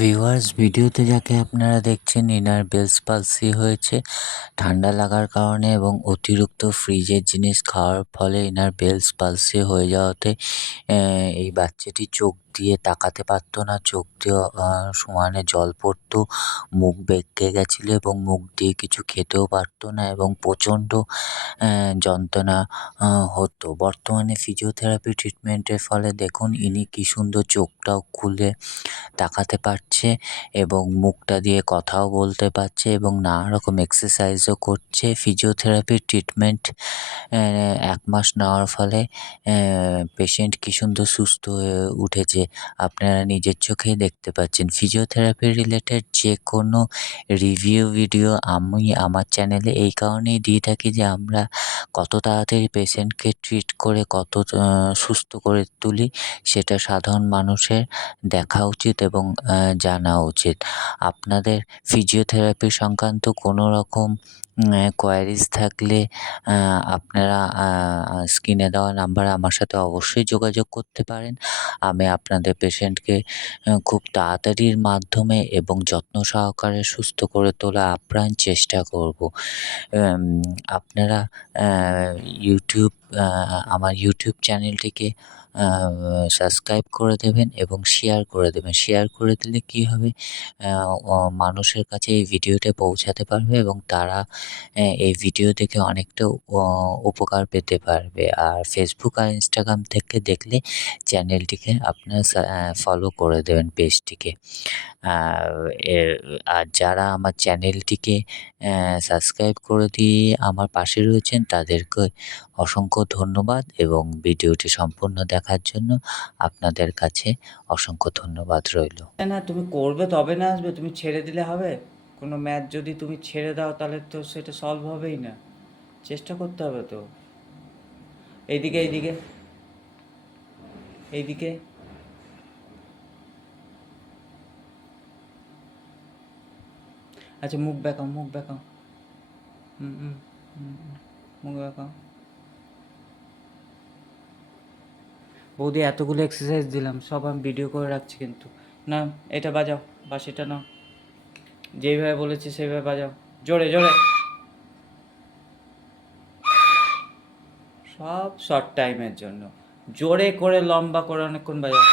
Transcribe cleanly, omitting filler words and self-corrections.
Viewers, ভিডিওতে যাকে আপনারা দেখছেন ইনার বেলস পালসি হয়েছে ঠান্ডা লাগার কারণে এবং অতিরিক্ত ফ্রিজের জিনিস খাওয়ার ফলে ইনার বেলস পালসি হয়ে যাওয়াতে এই বাচ্চাটি চোখ দিয়ে তাকাতে পারতো না, চোখ দিয়ে সমানে জল পড়তো, মুখ বেঁকে গেছিলো এবং মুখ দিয়ে কিছু খেতেও পারতো না এবং প্রচণ্ড যন্ত্রণা হতো। বর্তমানে ফিজিওথেরাপি ট্রিটমেন্টের ফলে দেখুন ইনি কী সুন্দর চোখটাও খুলে তাকাতে পারছে এবং মুখটা দিয়ে কথাও বলতে পারছে এবং নানা রকম এক্সারসাইজও করছে। ফিজিওথেরাপির ট্রিটমেন্ট ১ মাস নেওয়ার ফলে পেশেন্ট কী সুন্দর সুস্থ হয়ে উঠেছে, আপনারা নিজের চোখেই দেখতে পাচ্ছেন। ফিজিওথেরাপি রিলেটেড যে কোনো রিভিউ ভিডিও আমি আমার চ্যানেলে এই কারণেই দিয়ে থাকি যে আমরা কত তাড়াতাড়ি পেশেন্টকে ট্রিট করে কত সুস্থ করে তুলি সেটা সাধারণ মানুষের দেখা উচিত এবং জানা উচিত। আপনাদের ফিজিওথেরাপি সংক্রান্ত কোনো রকম কোয়ারিজ থাকলে আপনারা স্ক্রিনে দেওয়া নাম্বারে আমার সাথে অবশ্যই যোগাযোগ করতে পারেন। আমি আপনাদের পেশেন্টকে খুব তাড়াতাড়ির মাধ্যমে এবং যত্ন সহকারে সুস্থ করে তোলার আপ্রাণ চেষ্টা করব। আপনারা আমার ইউটিউব চ্যানেলটিকে সাবস্ক্রাইব করে দেবেন এবং শেয়ার করে দেবেন। শেয়ার করে দিলে কী হবে, মানুষের কাছে এই ভিডিওটা পৌঁছাতে পারবে এবং তারা এই ভিডিও দেখে অনেকটা উপকার পেতে পারবে। আর ফেসবুক আর ইনস্টাগ্রাম থেকে দেখলে চ্যানেলটিকে আপনারা ফলো করে দেবেন পেজটিকে। আর যারা আমার চ্যানেলটিকে সাবস্ক্রাইব করে দিয়ে আমার পাশে রয়েছেন তাদেরকে অসংখ্য ধন্যবাদ এবং ভিডিওটি সম্পূর্ণ দেখার জন্য আপনাদের কাছে অসংখ্য ধন্যবাদ রইল। না তুমি করবে তবে না আসবে, তুমি ছেড়ে দিলে হবে? কোনো ম্যাচ যদি তুমি ছেড়ে দাও তাহলে তো সেটা সলভ হবেই না, চেষ্টা করতে হবে তো। এইদিকে এইদিকে এইদিকে আচ্ছা, মুখ বেঁকাও, মুখ বেঁকাও, মুখ বেঁকাও। বৌদি এতগুলো এক্সারসাইজ দিলাম, সব আমি ভিডিও করে রাখছি, কিন্তু না এটা বাজাও, বাঁশিটা নাও, যেইভাবে বলেছি সেইভাবে বাজাও, জোরে জোরে। সব শর্ট টাইমের জন্য, জোরে করে লম্বা করে অনেকক্ষণ বাজাও।